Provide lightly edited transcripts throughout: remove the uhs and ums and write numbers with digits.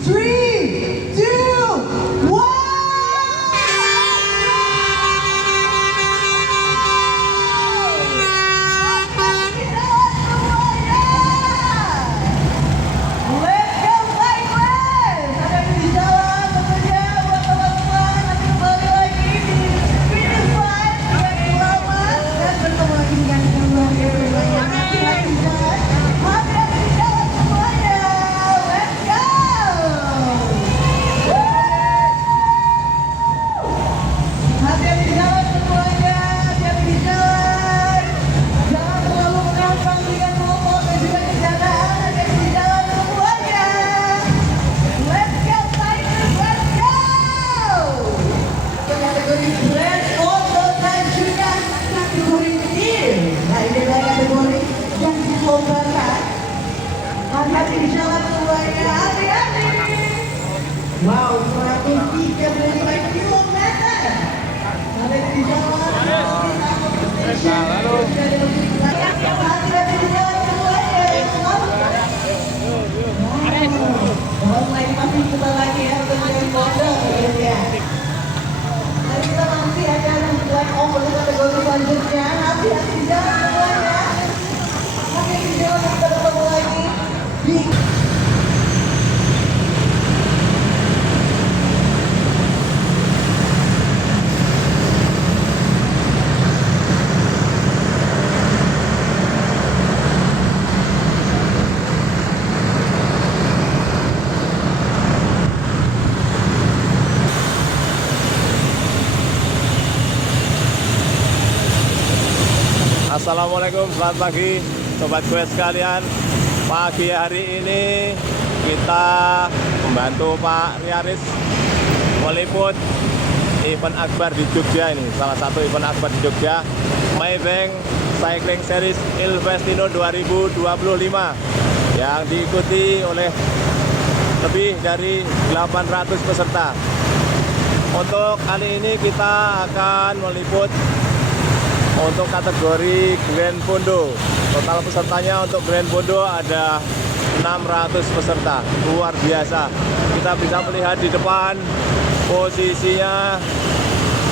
3, 2, 1. Wow, 135 kilometer. Ada di jalan. Lagi masih kita lagi ya dengan modal ya. Nanti kita masih akan mulai untuk kategori selanjutnya. Hati-hati di jalan semuanya. Hati-hati di jalan, kita ketemu lagi di Assalamualaikum, selamat pagi sobat gue sekalian. Pagi hari ini kita membantu Pak Riaris meliput event akbar di Jogja ini. Salah satu event akbar di Jogja, Maybank Cycling Series Il Festino 2025 yang diikuti oleh lebih dari 800 peserta. Untuk kali ini kita akan meliput untuk kategori Grand Fondo. Total pesertanya untuk Grand Fondo ada 600 peserta. Luar biasa. Kita bisa melihat di depan posisinya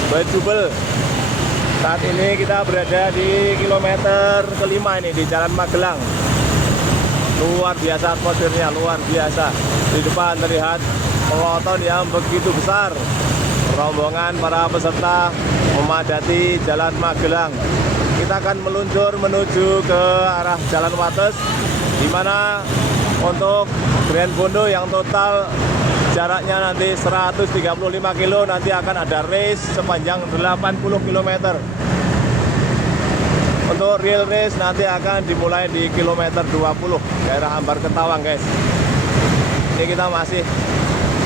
Bajubel. Saat ini kita berada di kilometer kelima ini di Jalan Magelang. Luar biasa atmosfernya, luar biasa. Di depan terlihat peloton yang begitu besar. Rombongan para peserta memadati Jalan Magelang. Kita akan meluncur menuju ke arah Jalan Wates, di mana untuk Grand Fondo yang total jaraknya nanti 135 kilo, nanti akan ada race sepanjang 80 km. Untuk real race nanti akan dimulai di kilometer 20 daerah Ambar Ketawang, guys. Ini kita masih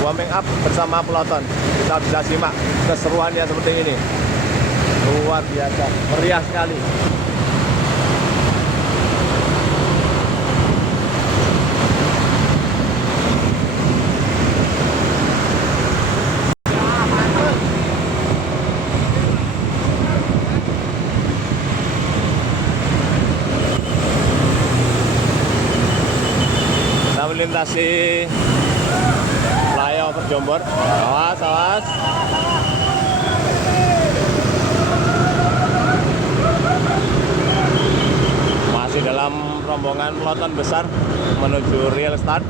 warming up bersama peloton. Kita bisa simak keseruannya seperti ini. Luar biasa, meriah sekali. Kita melintasi flyover Jombor. Awas, awas. Masih dalam rombongan peloton besar menuju real start.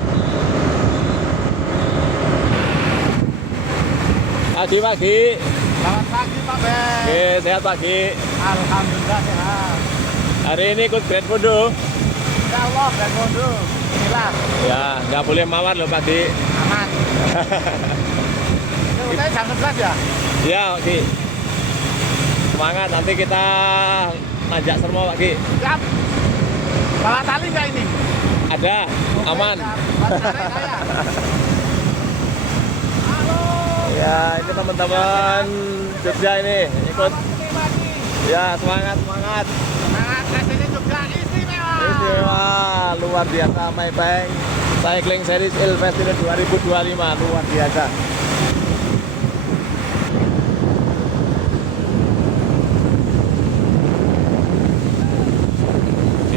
Pagi. Selamat pagi Pak Ben. Oke, sehat pagi. Alhamdulillah sehat. Hari ini ikut Grand Fondo. Insya Allah Grand Fondo. Bismillah. Ya, nggak boleh mawar loh pagi. Aman. Ini udah jam 11 ya? Ya, oke. Semangat, nanti kita nanjak semua Pak Ki. Siap. Bawa tali nggak ini? Ada, aman. Halo. Ya, ini teman-teman Jogja ini ikut. Ya, semangat. Semangat sini juga istimewa. Istimewa, luar biasa Maybank Cycling Series Il Festino 2025, luar biasa.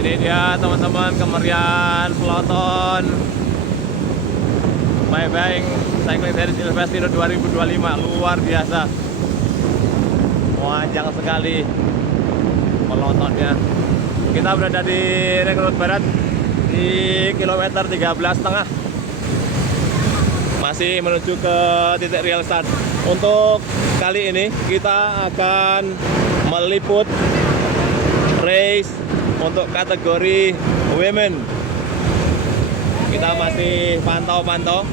Ini dia teman-teman kemeriahan peloton Maybank Cycling Series Silvestro 2025 luar biasa. Panjang sekali penontonnya. Kita berada di Ring Road Barat di kilometer 13,5. Masih menuju ke titik real start. Untuk kali ini kita akan meliput race untuk kategori women. Kita masih pantau-pantau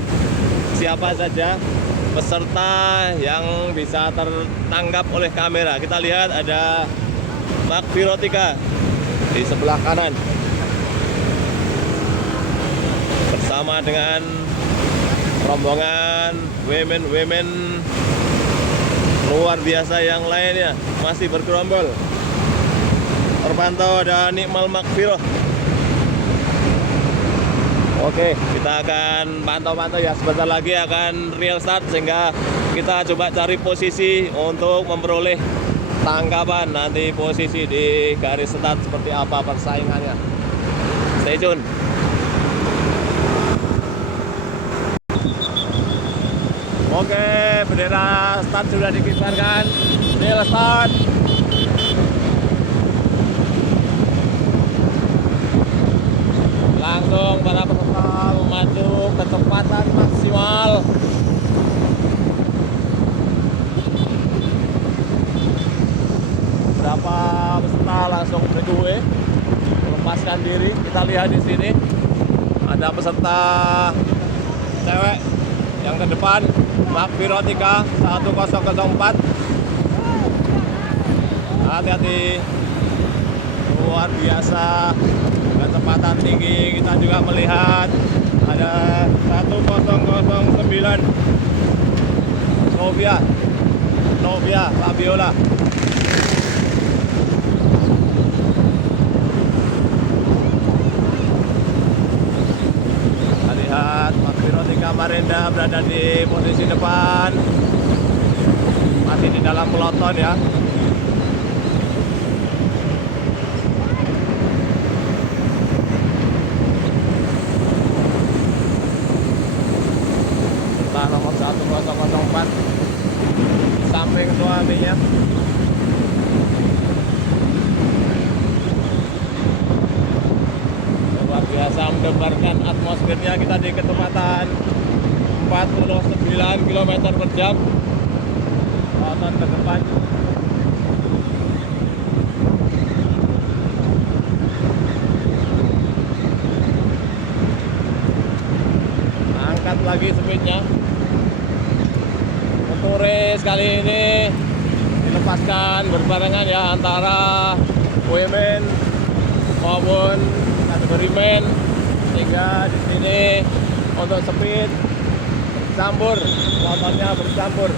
siapa saja peserta yang bisa tertangkap oleh kamera. Kita lihat ada Mak Virotika di sebelah kanan bersama dengan rombongan women luar biasa yang lainnya masih bergerombol. Terpantau ada Nikmal Makfiroh. Oke, kita akan pantau-pantau ya, sebentar lagi akan real start sehingga kita coba cari posisi untuk memperoleh tangkapan nanti posisi di garis start seperti apa persaingannya. Stay tune. Oke, bendera start sudah dikibarkan. Real start. Langsung para peserta maju kecepatan maksimal. Berapa peserta langsung breakaway, melepaskan diri. Kita lihat di sini ada peserta cewek yang ke depan, Mak Virotika 1004. Hati-hati, luar biasa kecepatan tinggi. Kita juga melihat ada 1009 Novia Fabiola. Kita lihat Mak Virotika Marinda berada di posisi depan, masih di dalam peloton ya. Nomor 1004 di samping suaminya. Luar biasa mendebarkan atmosfernya. Kita di kecepatan 49 km per jam. Peloton ke depan. Angkat lagi speednya. Untuk race kali ini dilepaskan berbarengan ya antara women maupun kategori men, sehingga di sini untuk speed bercampur, pelotonnya bercampur.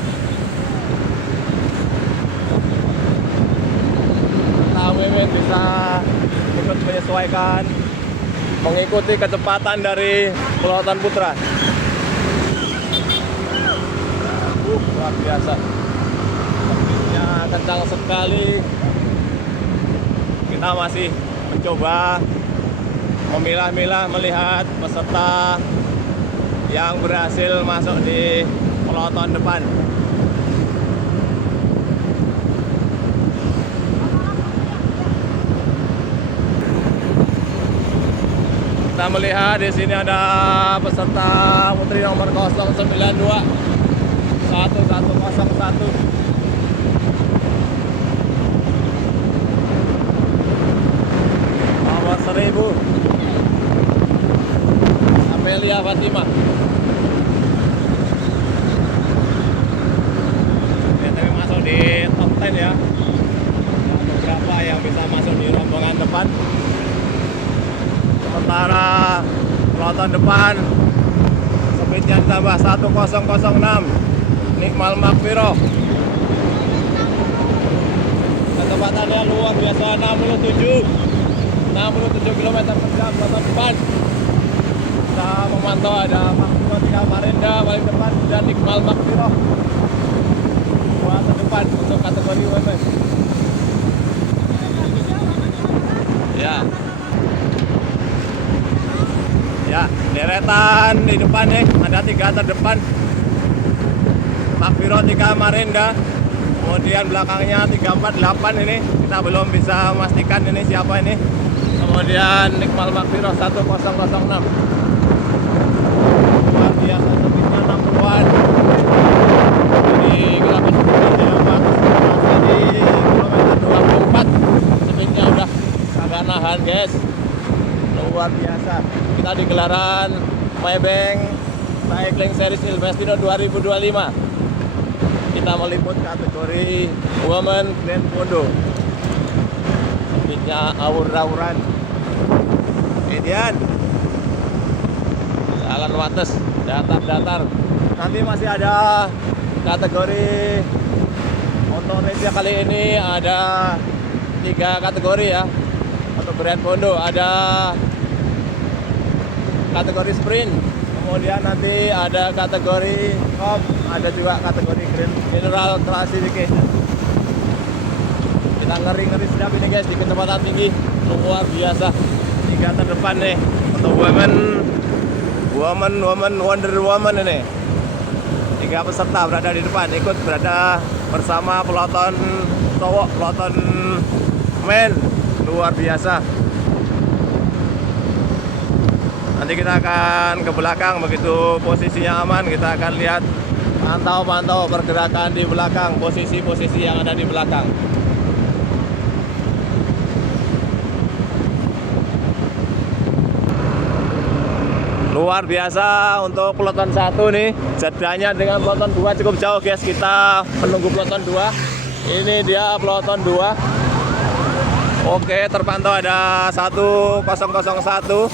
Nah, women bisa ikut menyesuaikan, mengikuti kecepatan dari peloton putra. Luar biasa, speednya kencang sekali. Kita masih mencoba memilah-milah melihat peserta yang berhasil masuk di peloton depan. Kita melihat di sini ada peserta putri nomor 092 1101. Nomor 1000 Amelia Fatimah. Ini masuk di top 10 ya. Beberapa yang bisa masuk di rombongan depan. Sementara peloton depan speednya ditambah 1006. Nikmal Makfiroh. Kecepatannya luar biasa, 67 km per jam peloton depan. Kita memantau ada Mak Virotika Marinda paling depan dan Nikmal Makfiroh dua terdepan untuk kategori women. Ya, deretan peloton di depan nih, ada 3 terdepan. Makbiro 3 Marinda. Kemudian belakangnya 348 ini. Kita belum bisa memastikan ini siapa ini. Kemudian Nikmal Makbiro 1006. Luar biasa speednya 60-an. Jadi kilometer di kilometer 24 speednya udah agak nahan guys. Luar biasa. Kita di gelaran Maybank Cycling Series Investino 2025. Kita meliput kategori Women Grand Pondo. Speednya awur-awuran. Kemudian jalan wates, datar-datar. Nanti masih ada kategori untuk race kali ini ada 3 kategori ya. Untuk Grand Pondo ada kategori sprint, kemudian nanti ada kategori comp, ada juga kategori general classification. Kita ngeri-ngeri sedap ini guys di kecepatan tinggi, luar biasa. 3 terdepan nih untuk women Wonder Woman ini. 3 peserta berada di depan, ikut berada bersama peloton cowok, peloton men, luar biasa. Nanti kita akan ke belakang, begitu posisinya aman kita akan lihat, pantau pergerakan di belakang, posisi-posisi yang ada di belakang. Luar biasa untuk peloton 1 nih, jedanya dengan peloton 2 cukup jauh guys. Kita menunggu peloton 2. Ini dia peloton 2. Oke, terpantau ada 1001,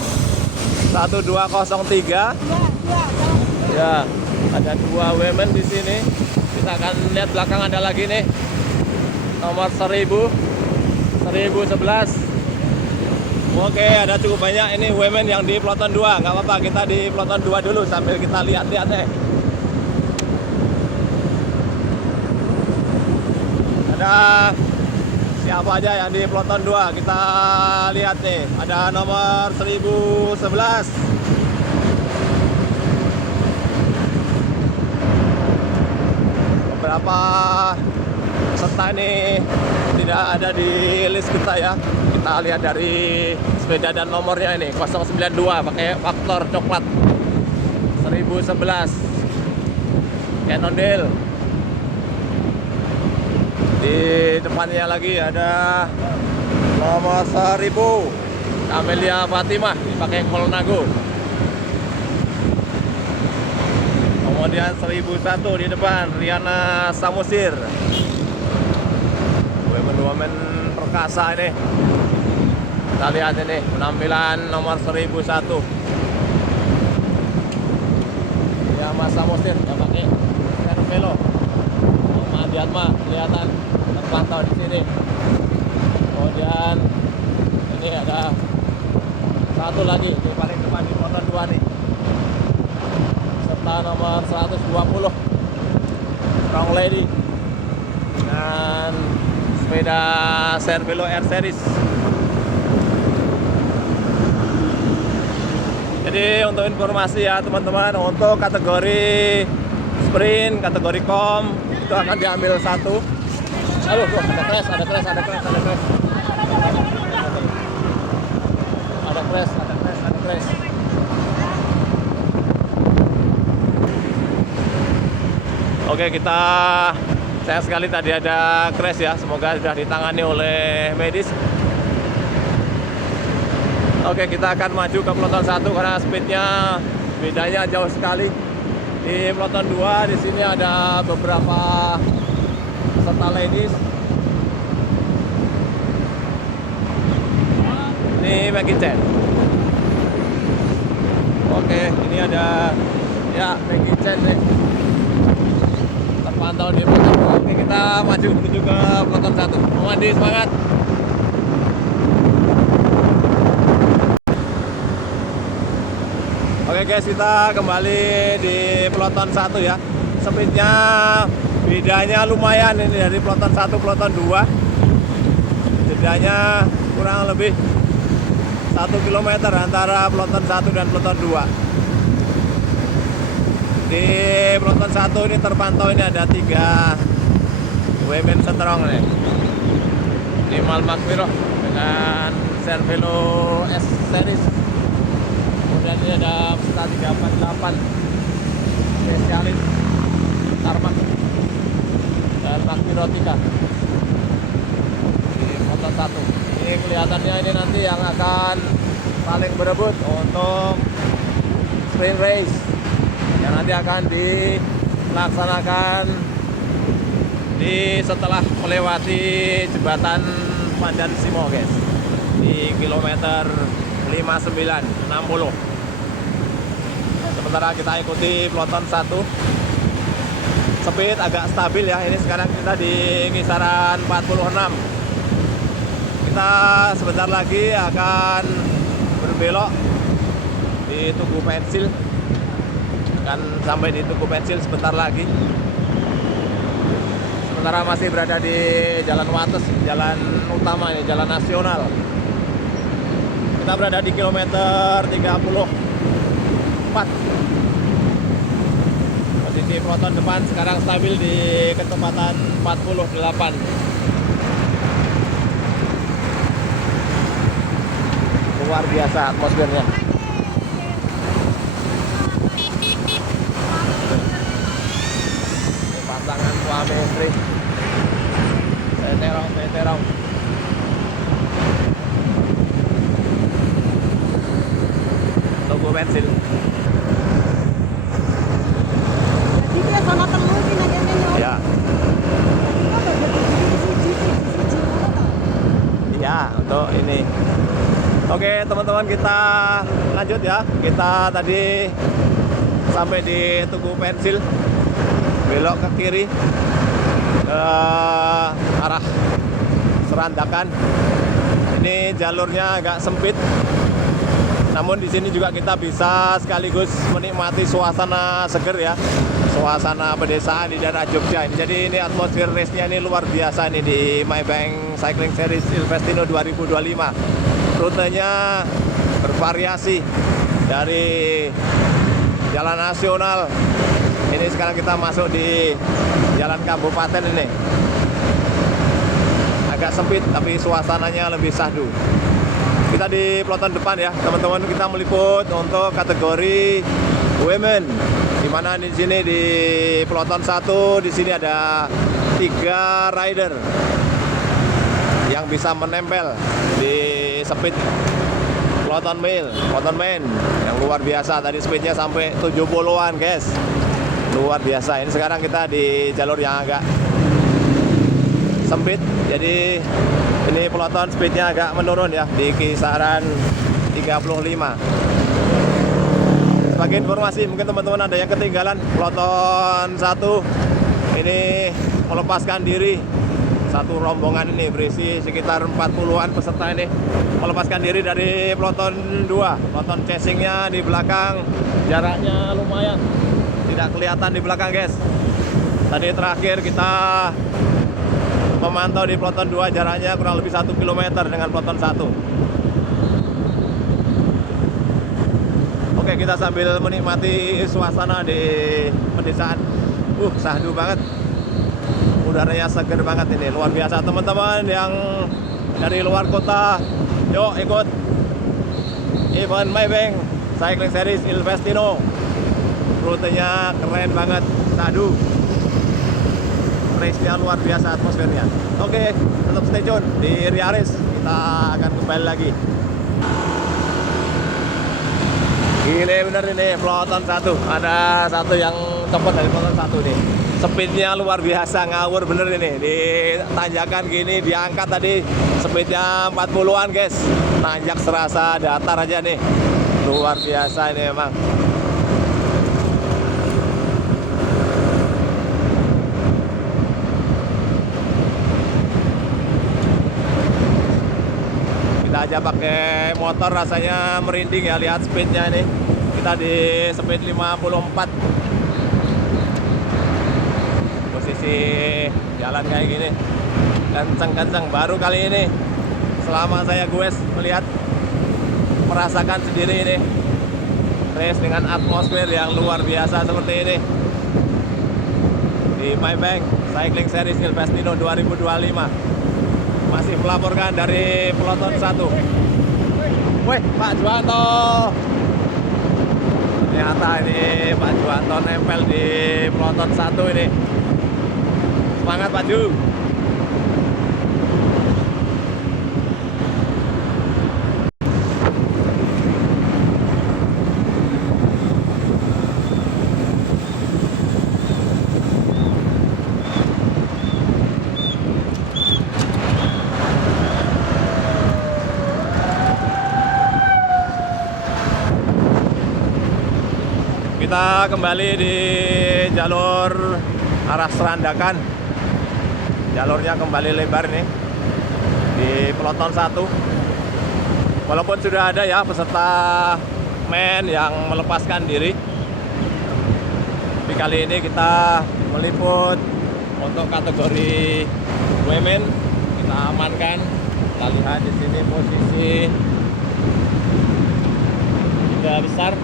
1203. Ya, ada 2 women di sini. Kita akan lihat belakang ada lagi nih. Nomor 1000, 1011. Oke, ada cukup banyak ini women yang di peloton 2. Nggak apa-apa, kita di peloton 2 dulu sambil kita lihat-lihat nih. Ada siapa aja yang di peloton 2? Kita lihat nih. Ada nomor 1011. Beberapa peserta ini tidak ada di list kita ya. Kita lihat dari sepeda dan nomornya ini 092 pakai faktor coklat 1011 Cannondale. Di depannya lagi ada nomor 1000 Camelia Fatimah dipakai Colnago. Kemudian 1001 di depan Riana Samusir, women perkasa ini. Kita lihat ini penampilan nomor 1001 ya, Mas Samusir yang pakai Cervelo. Muhammad Yatma kelihatan terpantau di sini. Kemudian ini ada satu lagi di paling depan di peloton 2 nih, serta nomor 120 Strong Lady dan sepeda Cervelo R Series. Jadi untuk informasi ya teman-teman, untuk kategori sprint, kategori kom itu akan diambil 1. Aduh, ada crash. Oke, kita sayang sekali tadi ada crash ya, semoga sudah ditangani oleh medis. Oke, kita akan maju ke peloton 1 karena speednya bedanya jauh sekali. Di peloton 2 di sini ada beberapa peserta ladies. Ini Maggie Chen. Oke, ini ada ya Maggie Chen nih. Terpantau di peloton 2. Oke, kita maju menuju ke peloton 1. Muhammad, semangat. Oke guys, kita kembali di peloton 1 ya. Speednya bedanya lumayan ini dari peloton 1 peloton 2. Bedanya kurang lebih 1 km antara peloton 1 dan peloton 2. Di peloton 1 ini terpantau ini ada 3 women strong nih. Ini Mal Makmiro dengan Cervelo S series. Kemudian ini ada peserta 348 spesialis Tarmac dan Makmirotika di peloton 1. Ini kelihatannya ini nanti yang akan saling berebut untuk sprint race yang nanti akan dilaksanakan setelah melewati jembatan Pandan Simo, guys, di kilometer 5960. Sementara kita ikuti peloton 1. Speed agak stabil ya. Ini sekarang kita di kisaran 46. Kita sebentar lagi akan berbelok di Tugu Pensil. Akan sampai di Tugu Pensil sebentar lagi. Sementara masih berada di Jalan Wates, jalan utama ini, jalan nasional. Kita berada di kilometer 34. Posisi peloton depan sekarang stabil di kecepatan 48. Luar biasa atmosfernya. Ini pasangan suami istri. Terong. Tugu Pensil. Jadi dia sama telu iki nek kene yo. Ya. Ya, untuk ini. Oke, teman-teman, kita lanjut ya. Kita tadi sampai di Tugu Pensil. Belok ke kiri ke arah Serandakan. Ini jalurnya agak sempit. Namun di sini juga kita bisa sekaligus menikmati suasana seger ya. Suasana pedesaan di daerah Jogja ini. Jadi ini atmosfer race-nya ini luar biasa ini di Maybank Cycling Series Ilvestino 2025. Rutenya bervariasi dari jalan nasional. Ini sekarang kita masuk di jalan kabupaten ini. Agak sempit tapi suasananya lebih syahdu. Kita di peloton depan ya, teman-teman. Kita meliput untuk kategori women. Di mana di sini di peloton 1 di sini ada 3 rider yang bisa menempel di speed peloton main yang luar biasa. Tadi speednya sampai 70-an, guys. Luar biasa. Ini sekarang kita di jalur yang agak sempit. Jadi ini peloton speednya agak menurun ya, di kisaran 35. Sebagai informasi, mungkin teman-teman ada yang ketinggalan, peloton 1 ini melepaskan diri. Satu rombongan ini berisi sekitar 40-an peserta ini melepaskan diri dari peloton 2. Peloton chasingnya di belakang, jaraknya lumayan, tidak kelihatan di belakang, guys. Tadi terakhir kita memantau di peloton 2 jaraknya kurang lebih 1 km dengan peloton 1. Oke, kita sambil menikmati suasana di pedesaan. Syahdu banget. Udaranya seger banget ini, luar biasa. Teman-teman yang dari luar kota, yuk ikut event Maybank Cycling Series Ilvestino. Rutenya keren banget, syahdu. Race-nya luar biasa atmosfernya. Oke, tetap stay tune di Riaris. Kita akan kembali lagi. Gile bener ini peloton 1. Ada satu yang cepet dari peloton 1 nih. Speednya luar biasa, ngawur bener ini. Di tanjakan gini diangkat tadi speednya 40-an, guys. Nanjak serasa datar aja nih. Luar biasa ini memang. Kita aja pakai motor rasanya merinding ya, lihat speednya ini. Kita di speed 54. Posisi jalan kayak gini kenceng-kenceng, baru kali ini selama saya melihat, merasakan sendiri ini race dengan atmosfer yang luar biasa seperti ini di Maybank Cycling Series Silvestino 2025. Masih melaporkan dari peloton 1. Wih, Pak Juwanto. Ternyata ini Pak Juwanto nempel di peloton 1 ini. Semangat Pak Ju. Kita kembali di jalur arah Serandakan. Jalurnya kembali lebar nih di peloton 1. Walaupun sudah ada ya peserta men yang melepaskan diri, tapi kali ini kita meliput untuk kategori women. Kita amankan. Kita lihat di sini posisi 3 besar.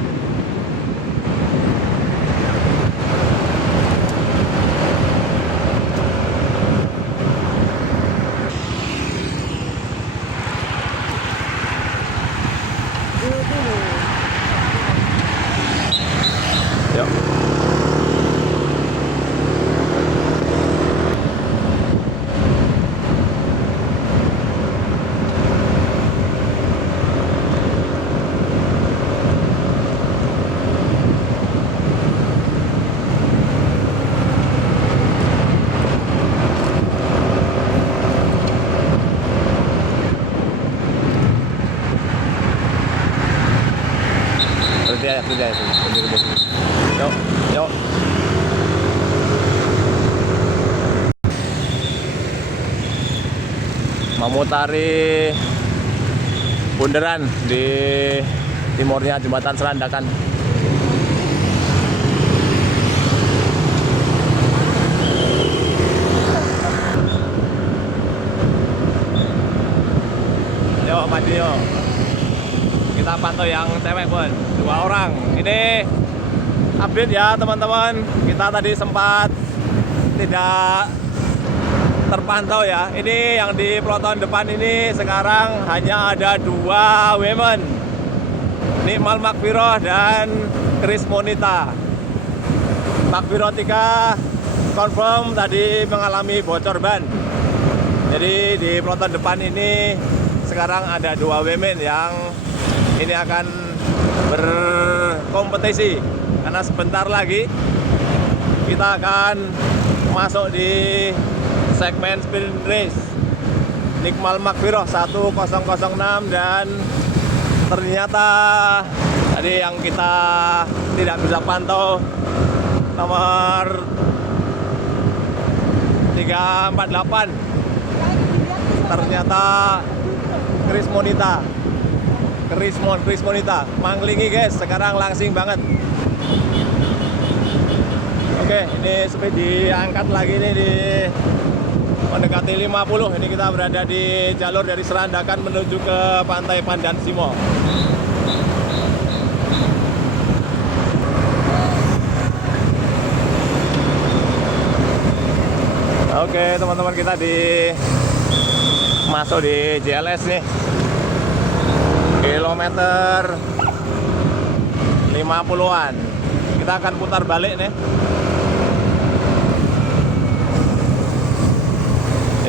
Yuk. Berhenti aja, Yuk, yuk. Memutari bundaran di timurnya Jembatan Serandakan. Yuk, maju yuk. Kita pantau yang cewek pun, 2 orang. Ini update ya teman-teman. Kita tadi sempat tidak terpantau ya. Ini yang di peloton depan ini sekarang hanya ada 2 women, Nikmal Makfiroh dan Chris Monita. Makfiroh 3 confirm tadi mengalami bocor ban. Jadi di peloton depan ini sekarang ada 2 women yang ini akan berkompetisi, karena sebentar lagi kita akan masuk di segmen sprint race. Nikmal Makfiroh 1006 dan ternyata tadi yang kita tidak bisa pantau nomor 348 ternyata Chris Monita manglingi guys, sekarang langsing banget. Oke, ini speed diangkat lagi nih di mendekati 50. Ini kita berada di jalur dari Serandakan menuju ke Pantai Pandan Simo. Oke teman-teman, kita masuk di JLS nih. Kilometer 50-an. Kita akan putar balik nih.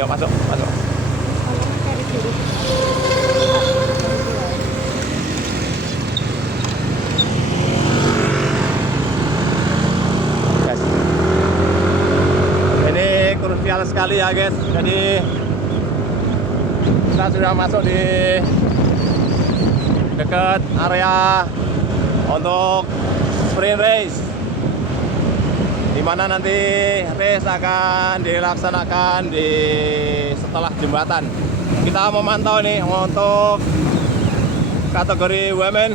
Yuk masuk. Guys, ini krusial sekali ya guys. Jadi kita sudah masuk di dekat area untuk sprint race, di mana nanti race akan dilaksanakan setelah jembatan. Kita memantau nih untuk kategori women,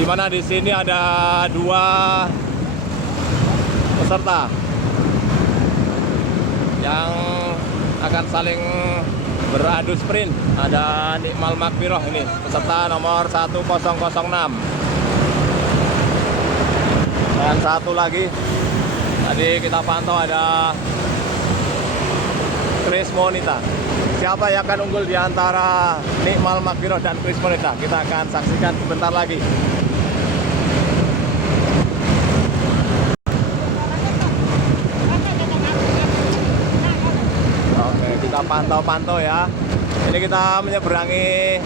di mana di sini ada 2 peserta yang akan saling beradu sprint. Ada Nikmal Makfiroh ini peserta nomor 1006. Dan satu lagi, tadi kita pantau ada Chris Monita. Siapa yang akan unggul di antara Nikmal Makfiroh dan Chris Monita? Kita akan saksikan sebentar lagi. Oke, kita pantau-pantau ya. Ini kita menyeberangi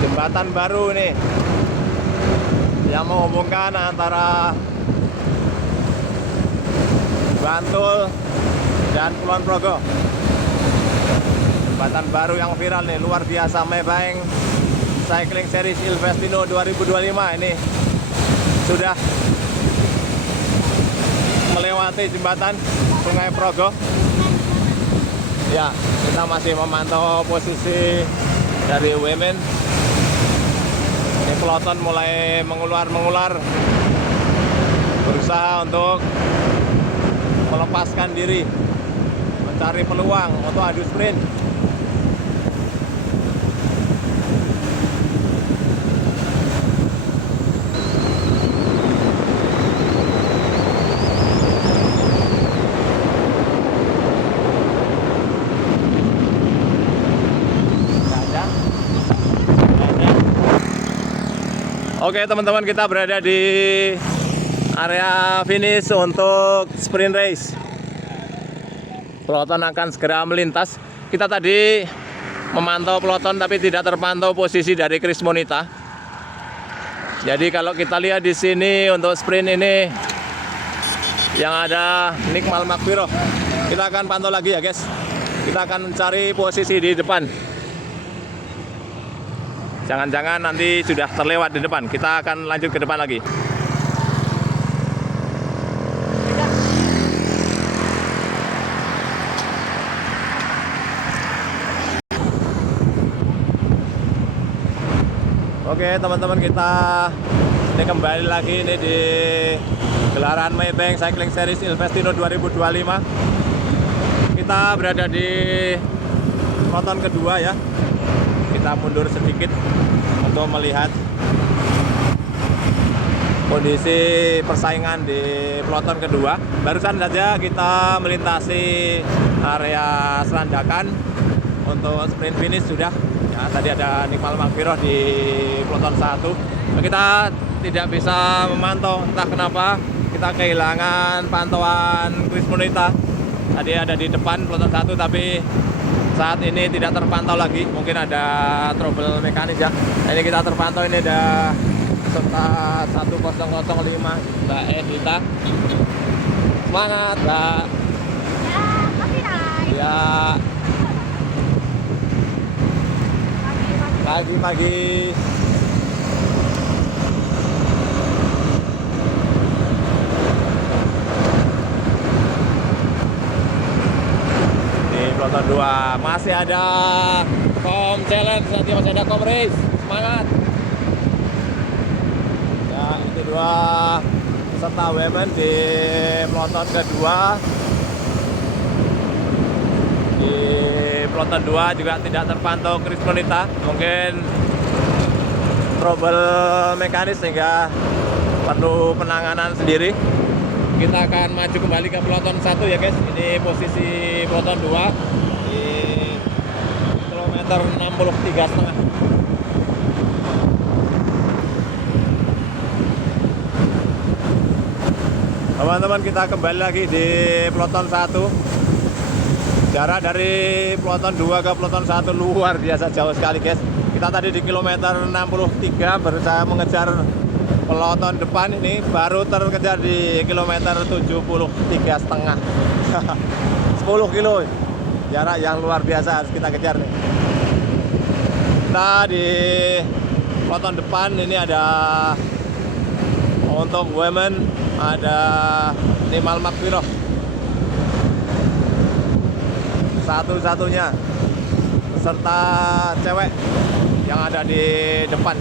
jembatan baru nih yang menghubungkan antara Bantul dan Kulon Progo. Jembatan baru yang viral nih, luar biasa. Maybank Cycling Series Il Festino 2025 ini sudah melewati jembatan Sungai Progo. Ya, kita masih memantau posisi dari Women. Ini peloton mulai mengular, berusaha untuk melepaskan diri, mencari peluang untuk adu sprint. Oke teman-teman, kita berada di area finish untuk sprint race. Peloton akan segera melintas. Kita tadi memantau peloton tapi tidak terpantau posisi dari Chris Monita. Jadi kalau kita lihat di sini untuk sprint ini yang ada Nikmal Makfiroh. Kita akan pantau lagi ya guys. Kita akan mencari posisi di depan. Jangan-jangan nanti sudah terlewat di depan. Kita akan lanjut ke depan lagi. Oke teman-teman, kita ini kembali lagi ini di gelaran Maybank Cycling Series Il Festino 2025. Kita berada di peloton kedua ya. Kita mundur sedikit untuk melihat kondisi persaingan di peloton kedua. Barusan saja kita melintasi area Selandakan untuk sprint finish sudah. Ya, tadi ada Nikmal Makfiroh di peloton 1. Kita tidak bisa memantau, entah kenapa kita kehilangan pantauan Chris Monita. Tadi ada di depan peloton 1 tapi saat ini tidak terpantau lagi, mungkin ada trouble mekanis ya. Nah, ini kita terpantau, ini ada peserta 1005 Mbak Edita. Semangat Mbak. Ya, masih naik. Ya. Pagi-pagi. Peloton 2 masih ada kom challenge, nanti masih ada kom race. Semangat ya. Itu 2 peserta women di peloton kedua. Di peloton 2 juga tidak terpantau Chris Monita, mungkin trouble mekanis sehingga perlu penanganan sendiri. Kita akan maju kembali ke peloton 1 ya guys. Ini posisi peloton 2 di kilometer 63,5. Teman-teman, kita kembali lagi di peloton 1. Jarak dari peloton 2 ke peloton 1 luar biasa jauh sekali guys. Kita tadi di kilometer 63 berusaha mengejar peloton depan, ini baru terkejar di kilometer 73,5. 10 kilo jarak yang luar biasa harus kita kejar nih. Kita di peloton depan ini ada untuk women ada Nikmal Makfiroh, satu-satunya peserta cewek yang ada di depan.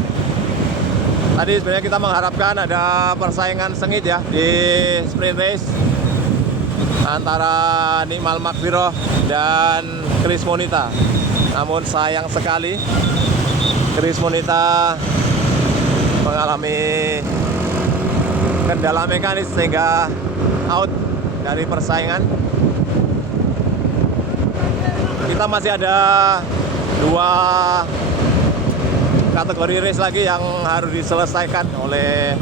Tadi sebenarnya kita mengharapkan ada persaingan sengit ya di sprint race antara Nikmal Makfiroh dan Chris Monita. Namun sayang sekali Chris Monita mengalami kendala mekanis sehingga out dari persaingan. Kita masih ada 2 kategori race lagi yang harus diselesaikan oleh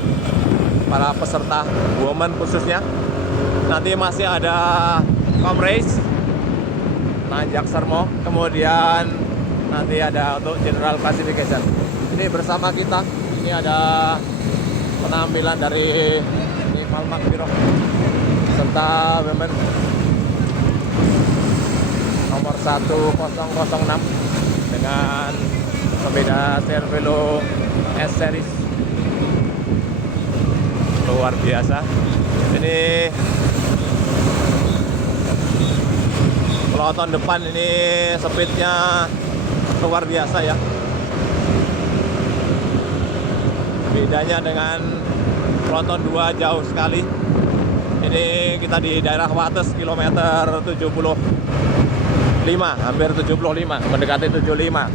para peserta women khususnya. Nanti masih ada com race nanjak sermo, kemudian nanti ada untuk general classification. Ini bersama kita, ini ada penampilan dari Malmak Biro serta women nomor 1006 dengan sepeda Cervelo S series, luar biasa. Ini peloton depan ini speednya luar biasa ya. Bedanya dengan peloton 2 jauh sekali. Ini kita di daerah Wates kilometer 75, hampir 75, mendekati 75.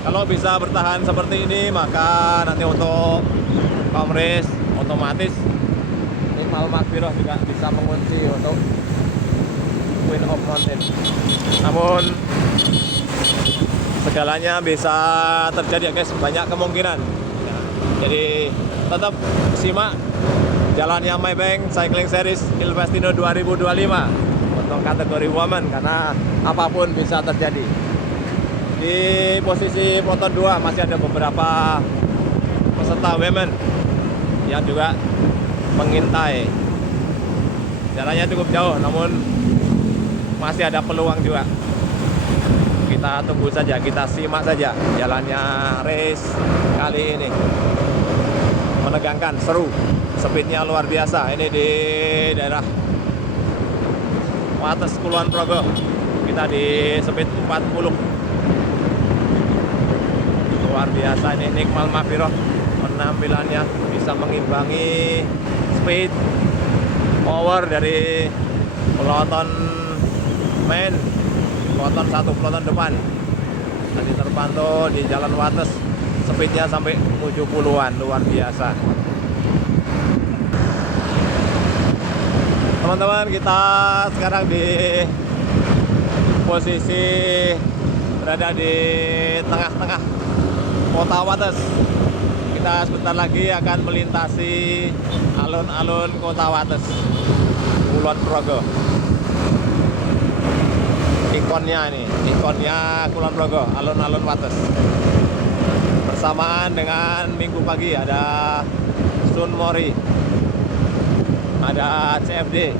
Kalau bisa bertahan seperti ini, maka nanti untuk com race otomatis ini Malmak Biro juga bisa mengunci untuk Queen of Mountain. Namun segalanya bisa terjadi ya guys, banyak kemungkinan. Jadi tetap simak jalannya Maybank Cycling Series Il Pestino 2025 untuk kategori women, karena apapun bisa terjadi. Di posisi peloton 2 masih ada beberapa peserta women yang juga mengintai. Jalannya cukup jauh, namun masih ada peluang juga. Kita tunggu saja, kita simak saja jalannya race kali ini. Menegangkan, seru, speednya luar biasa. Ini di daerah Wates Kulon Progo, kita di speed 40. Luar biasa ini Nick Malmak Biro, penampilannya bisa mengimbangi speed power dari peloton main, peloton 1, peloton depan. Tadi terpantau di jalan Wates speednya sampai 70-an, luar biasa. Teman-teman, kita sekarang di posisi berada di tengah-tengah kota Wates. Kita sebentar lagi akan melintasi alun-alun kota Wates, Kulon Progo. Ikonnya ini, ikonnya Kulon Progo, alun-alun Wates. Bersamaan dengan minggu pagi ada Sun Mori, ada CFD.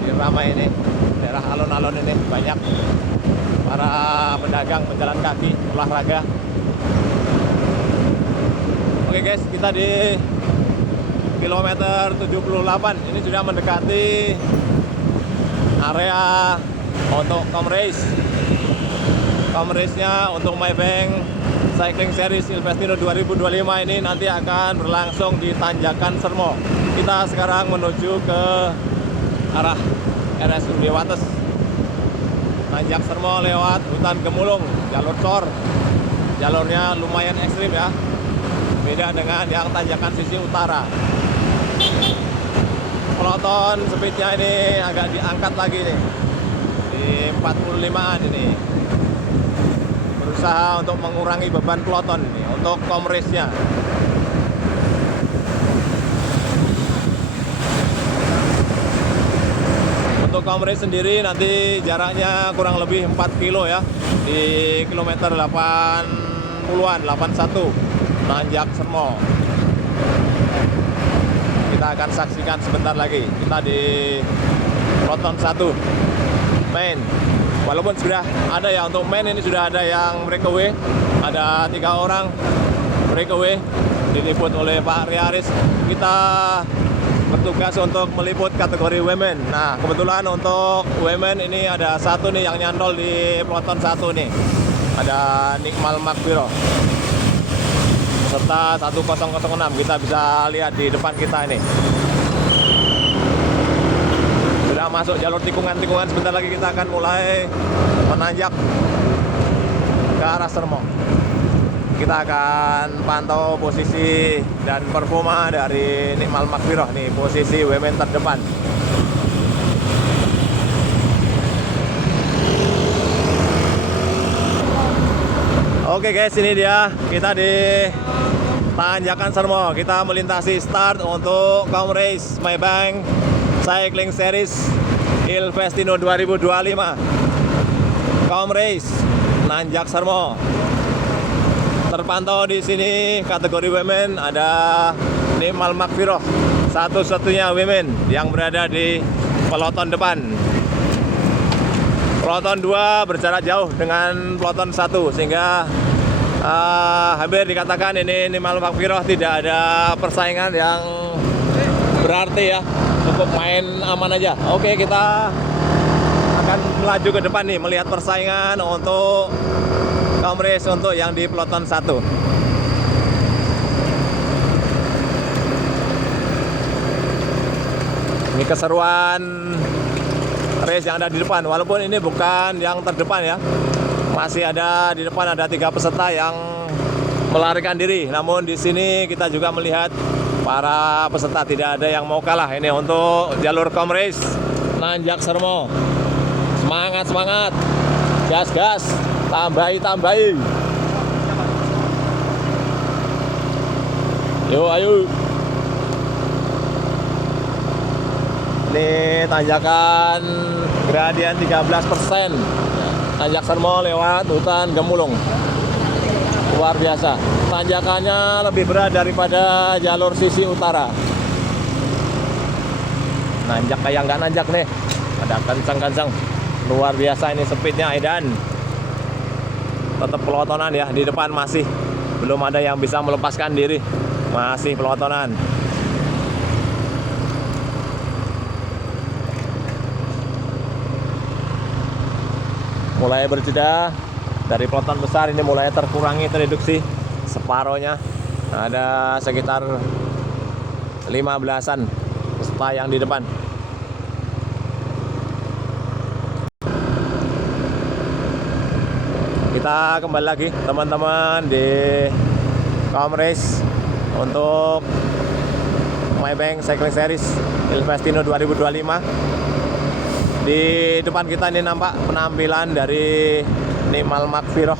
Di ramai ini, daerah alun-alun ini banyak para pedagang pejalan kaki, olahraga. Oke guys, kita di kilometer 78. Ini sudah mendekati area untuk com race. Com race-nya untuk Maybank Cycling Series Il Pestino 2025 ini nanti akan berlangsung di Tanjakan Sermo. Kita sekarang menuju ke arah RSUD Wates. Nanjak Sermo lewat hutan Gemulung, jalur cor. Jalurnya lumayan ekstrim ya, beda dengan yang tanjakan sisi utara. Peloton speednya ini agak diangkat lagi nih, di 45-an ini. Berusaha untuk mengurangi beban peloton ini untuk com race-nya. Untuk com race sendiri nanti jaraknya kurang lebih 4 kilo ya, di kilometer 80-an, 81 Nanjak Sermo. Kita akan saksikan sebentar lagi. Kita di peloton 1 main. Walaupun sudah ada ya untuk main, ini sudah ada yang breakaway, ada 3 orang breakaway diliput oleh Pak Riaris. Kita bertugas untuk meliput kategori women. Nah, kebetulan untuk women ini ada satu nih yang nyantol di peloton 1 nih. Ada Nick Malmak Biro serta 1006. Kita bisa lihat di depan kita ini. Sudah sudah masuk jalur tikungan-tikungan. Sebentar lagi kita akan mulai menanjak ke arah Sermo. Kita akan pantau posisi dan performa dari Nikmal Makfiroh nih, posisi women terdepan. Oke guys, ini dia kita di tanjakan Sermo. Kita melintasi start untuk kaum race Maybank Cycling Series Il Festino 2025. Kaum race nanjak Sermo. Terpantau di sini kategori women ada Nikmal Makfiroh, satu-satunya women yang berada di peloton depan. Peloton 2 berjarak jauh dengan peloton 1 sehingga hampir dikatakan ini Nikmal Makfiroh tidak ada persaingan yang berarti ya, cukup main aman aja. Oke, kita akan melaju ke depan nih melihat persaingan untuk kaum race untuk yang di peloton 1. Ini keseruan race yang ada di depan, walaupun ini bukan yang terdepan ya. Masih ada di depan ada 3 peserta yang melarikan diri. Namun di sini kita juga melihat para peserta tidak ada yang mau kalah. Ini untuk jalur kaum race nanjak Sermo. Semangat, semangat. Gas, gas. Tambahi, tambahi. Yuk, ayo. Ini tanjakan gradien 13%. Tanjak Sermo lewat hutan Gemulung. Luar biasa. Tanjakannya lebih berat daripada jalur sisi utara. Nanjak kayak nggak nanjak nih. Ada kencang-kencang. Luar biasa ini speednya edan. Tetap pelotonan ya, di depan masih belum ada yang bisa melepaskan diri, masih pelotonan. Mulai berjeda dari peloton besar ini mulai terkurangi reduksi separohnya, ada sekitar 15-an peserta yang di depan. Kita kembali lagi teman-teman di kaum race untuk Maybank Cycling Series Il Festino 2025. Di depan kita ini nampak penampilan dari Nikmal Makfiroh.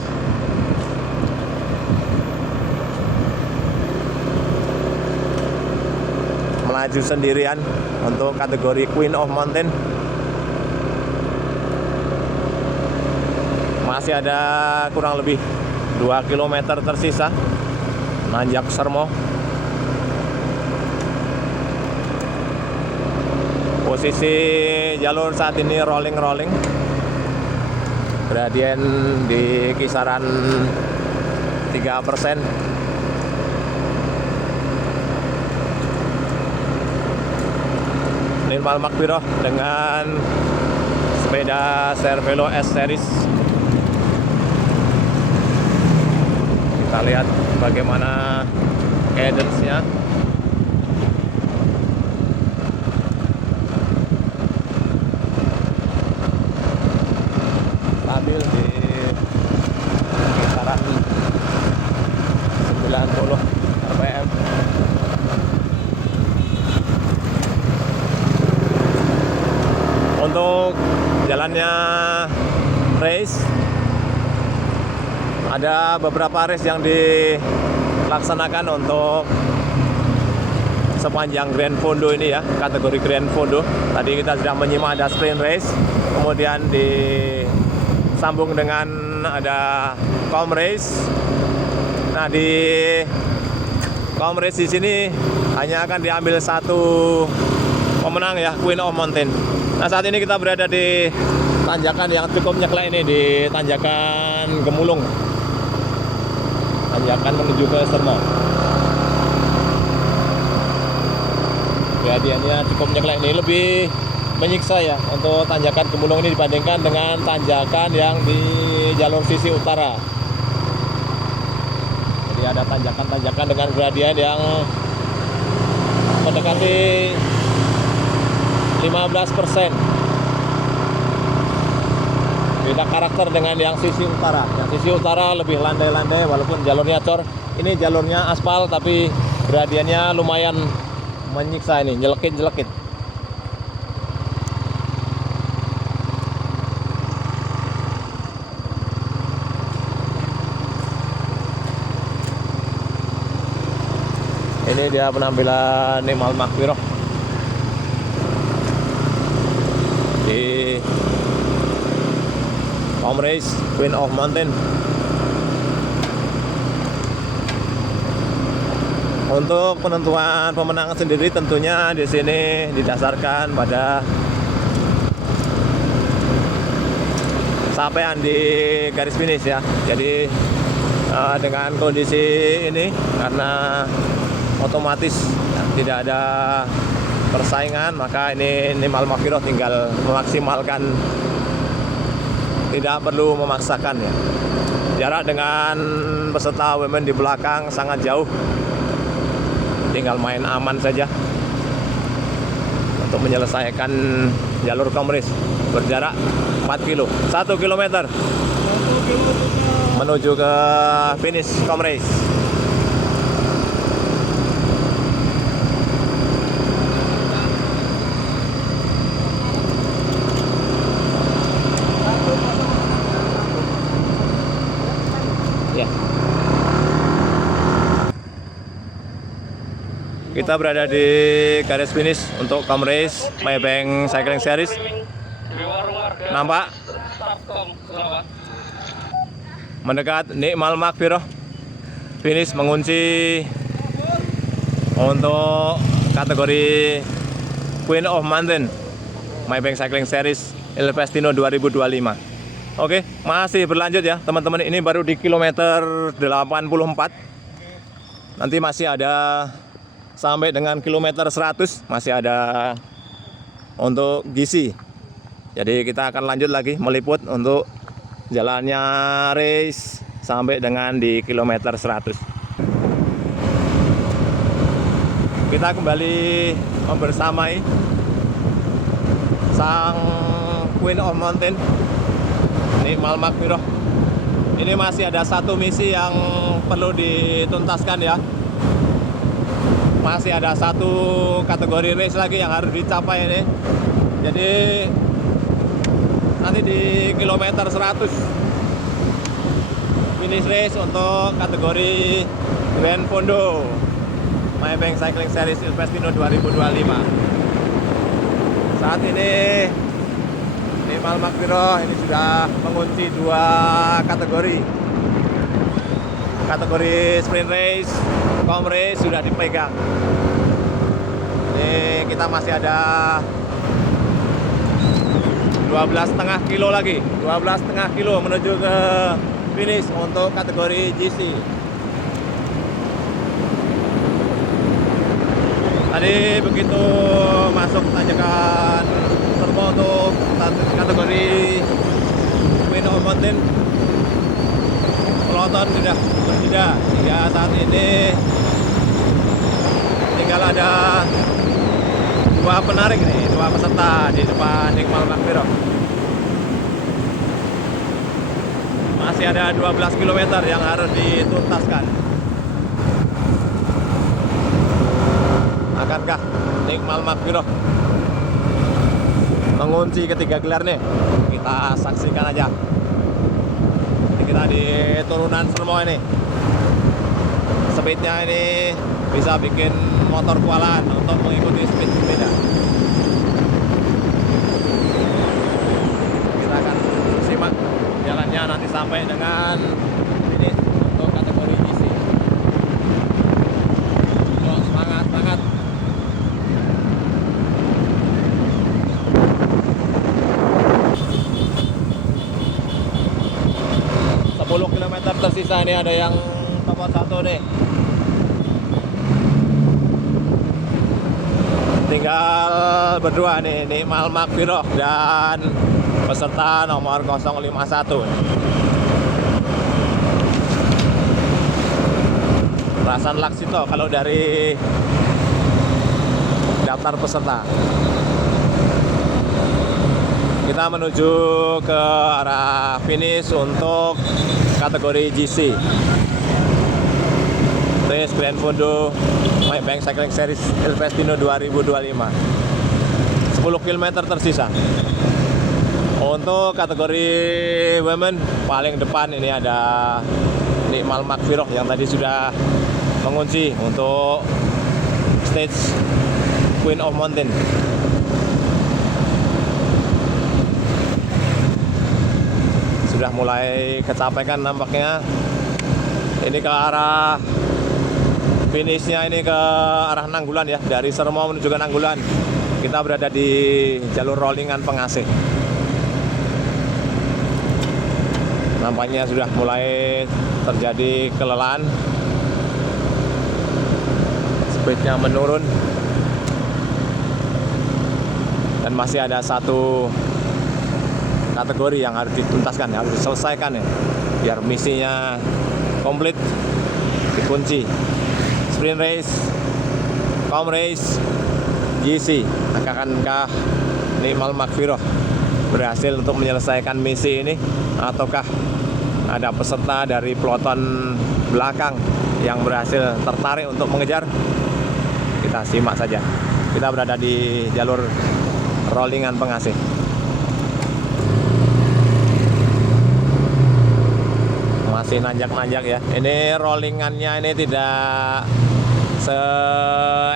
Melaju sendirian untuk kategori Queen of Mountain. Masih ada kurang lebih 2 km tersisa nanjak Sermo. Posisi jalur saat ini rolling. Gradien di kisaran 3%. Nikmal Makfiroh dengan sepeda Cervelo S Series. Kita lihat bagaimana cadence-nya. Stabil di kisaran 90 rpm. Untuk jalannya race, ada beberapa race yang dilaksanakan untuk sepanjang Grand Fondo ini ya, kategori Grand Fondo. Tadi kita sudah menyimak ada sprint race, kemudian disambung dengan ada kaum race. Nah, di kaum race di sini hanya akan diambil satu pemenang ya, Queen of Mountain. Nah, saat ini kita berada di tanjakan yang cukup nyeklek ini, di tanjakan Gemulung. Tanjakan menuju ke Sermo. Gradiennya cukup nyeklek ini, lebih menyiksa ya untuk tanjakan Gemulung ini dibandingkan dengan tanjakan yang di jalur sisi utara. Jadi ada tanjakan-tanjakan dengan gradien yang mendekati 15%. Beda karakter dengan yang sisi utara. Yang sisi utara lebih landai-landai walaupun jalurnya cor. Ini jalurnya aspal tapi gradiennya lumayan menyiksa ini, nyelekit-nyelekit. Ini dia penampilan Nimal Makfiroh di home race Queen of Mountain. Untuk penentuan pemenangan sendiri tentunya di sini didasarkan pada capaian di garis finish ya. Jadi dengan kondisi ini karena otomatis tidak ada persaingan, maka ini Nimal Makfiroh tinggal memaksimalkan, tidak perlu memaksakan ya. Jarak dengan peserta women di belakang sangat jauh, tinggal main aman saja untuk menyelesaikan jalur komris berjarak 4 kilo 1 kilometer menuju ke finish komris. Ya. Kita berada di garis finish untuk komrace Maybank Cycling Series. Nampak mendekat Nimal Makfiroh finish mengunci untuk kategori Queen of Mountain Maybank Cycling Series Il Festino 2025. Oke, masih berlanjut ya teman-teman. Ini baru di kilometer 84. Nanti masih ada sampai dengan kilometer 100 masih ada untuk Gisi. Jadi kita akan lanjut lagi meliput untuk jalannya race sampai dengan di kilometer 100. Kita kembali membersamai sang Queen of Mountain Nimal Makfiroh. Ini masih ada satu misi yang perlu dituntaskan ya. Masih ada satu kategori race lagi yang harus dicapai ini. Jadi nanti di kilometer 100 finish race untuk kategori Grand Fondo Maybank Cycling Series Il Festino 2025. Saat ini Nimal Makfiroh ini sudah mengunci 2 kategori. Kategori sprint race, com race sudah dipegang. Ini kita masih ada 12,5 kilo lagi, 12,5 kilo menuju ke finish untuk kategori GC. Tadi begitu masuk tanjakan serbo untuk kategori Queen of Mountain, penonton sudah bersidah. Ya, saat ini tinggal ada 2 penarik nih, 2 peserta di depan Nimal Makfiroh. Masih ada 12 km yang harus dituntaskan. Akankah Nimal Makfiroh mengunci ketiga gelar nih? Kita saksikan aja. Kita di turunan semua ini. Speednya ini bisa bikin motor kewalahan untuk mengikuti speed sepeda. Kita akan simak jalannya nanti sampai dengan finish untuk kategori GC. Oh, semangat, semangat. 10 km tersisa ini, ada yang nomor 1 nih. Tinggal berdua nih, Nimal Makfiroh dan peserta nomor 051. Rasan Laksito kalau dari daftar peserta. Kita menuju ke arah finish untuk kategori GC. Race Grand Fondo Maybank Cycling Series Il Festino 2025. 10 km tersisa. Untuk kategori women paling depan ini ada Nikmal Makfiroh yang tadi sudah mengunci untuk stage Queen of Mountain. Sudah mulai kecapekan nampaknya. Ini ke arah finishnya, ini ke arah Nanggulan ya, dari Sermo menuju ke Nanggulan. Kita berada di jalur rollingan pengasih. Nampaknya sudah mulai terjadi kelelahan. Speednya menurun. Dan masih ada satu kategori yang harus dituntaskan, harus diselesaikan ya, biar misinya komplit, dikunci. Sprint race, com race, GC. Akankah Nikmal Makfiroh berhasil untuk menyelesaikan misi ini, ataukah ada peserta dari peloton belakang yang berhasil tertarik untuk mengejar? Kita simak saja. Kita berada di jalur rollingan pengasih. Masih nanjak-nanjak ya. Ini rollingannya ini tidak se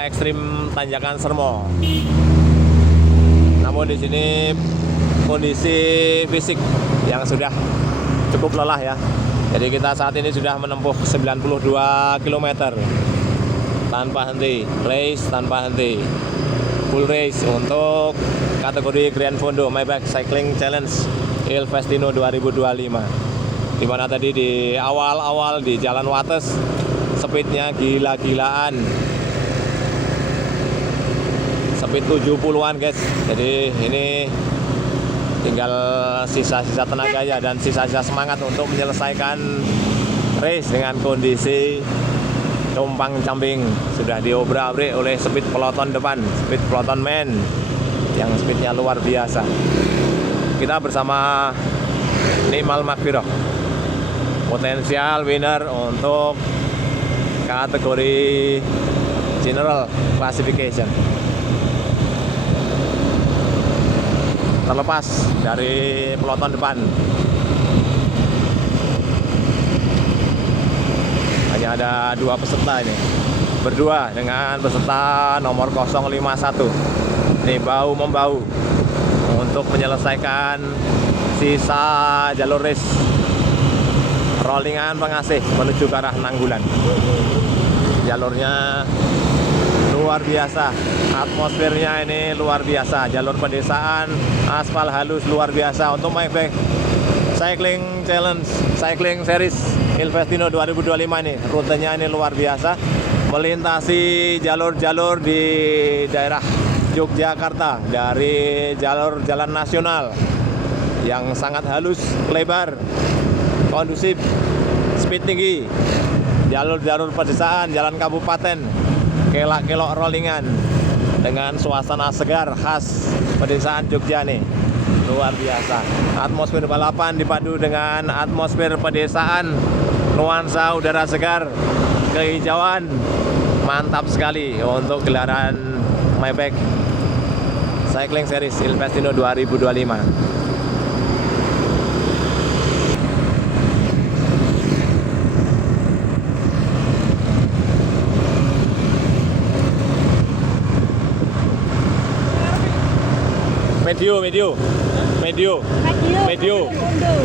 ekstrim tanjakan Sermo. Namun di sini kondisi fisik yang sudah cukup lelah ya. Jadi kita saat ini sudah menempuh 92 km tanpa henti, race tanpa henti, full race untuk kategori Grand Fondo Maybank Cycling Challenge Il Festino 2025. Dimana tadi di awal-awal di Jalan Wates speednya gila-gilaan, speed 70-an guys. Jadi ini tinggal sisa-sisa tenaga ya dan sisa-sisa semangat untuk menyelesaikan race dengan kondisi tumpang camping. Sudah diobrak-abrik oleh speed peloton depan, speed peloton men yang speednya luar biasa. Kita bersama Nikmal Makfiroh, potensial winner untuk kategori General Classification. Terlepas dari peloton depan, hanya ada dua peserta ini, berdua dengan peserta nomor 051. Ini bahu-membahu untuk menyelesaikan sisa jalur race rollingan pengasih menuju ke arah Nanggulan. Jalurnya luar biasa, atmosfernya ini luar biasa, jalur pedesaan, aspal halus luar biasa untuk Maybank Cycling Challenge Cycling Series Il Festino 2025 ini. Rutenya ini luar biasa, melintasi jalur-jalur di daerah Yogyakarta dari jalur jalan nasional yang sangat halus, lebar, kondusif, speed tinggi, jalur-jalur pedesaan, jalan kabupaten, kelak-kelok rollingan dengan suasana segar khas pedesaan Jogja nih. Luar biasa. Atmosfer balapan dipadu dengan atmosfer pedesaan, nuansa udara segar, kehijauan. Mantap sekali untuk gelaran Maybank Cycling Series Il Festino 2025.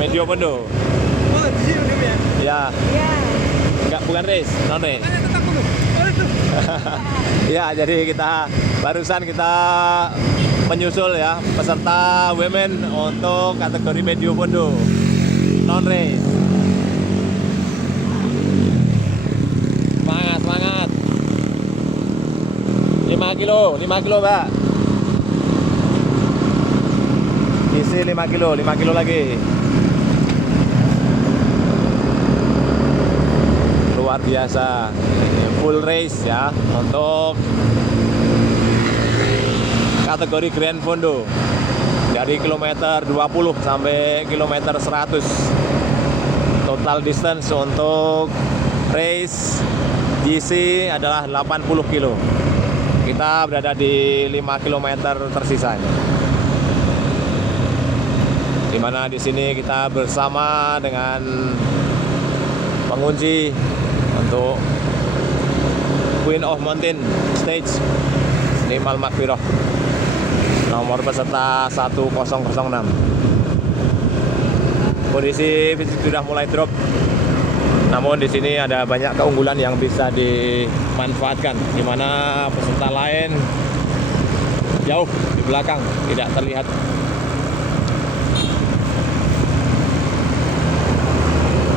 Medio Pondo. Oh, di sini dia ya? Ya. Enggak, bukan race, non race. Ya, jadi barusan kita menyusul ya peserta women untuk kategori Medio Pondo, non race. Semangat. 5 kilo Mbak. Isi 5 kilo lagi. Luar biasa. Full race ya untuk kategori Grand Fondo dari kilometer 20 sampai kilometer 100. Total distance untuk race GC adalah 80 kilo. Kita berada di 5 km tersisanya. Di mana di sini kita bersama dengan pengunci untuk Queen of Mountain Stage Nimal Maghfirah. Nomor peserta 1006. Kondisi fisik sudah mulai drop. Namun di sini ada banyak keunggulan yang bisa dimanfaatkan, di mana peserta lain jauh di belakang tidak terlihat.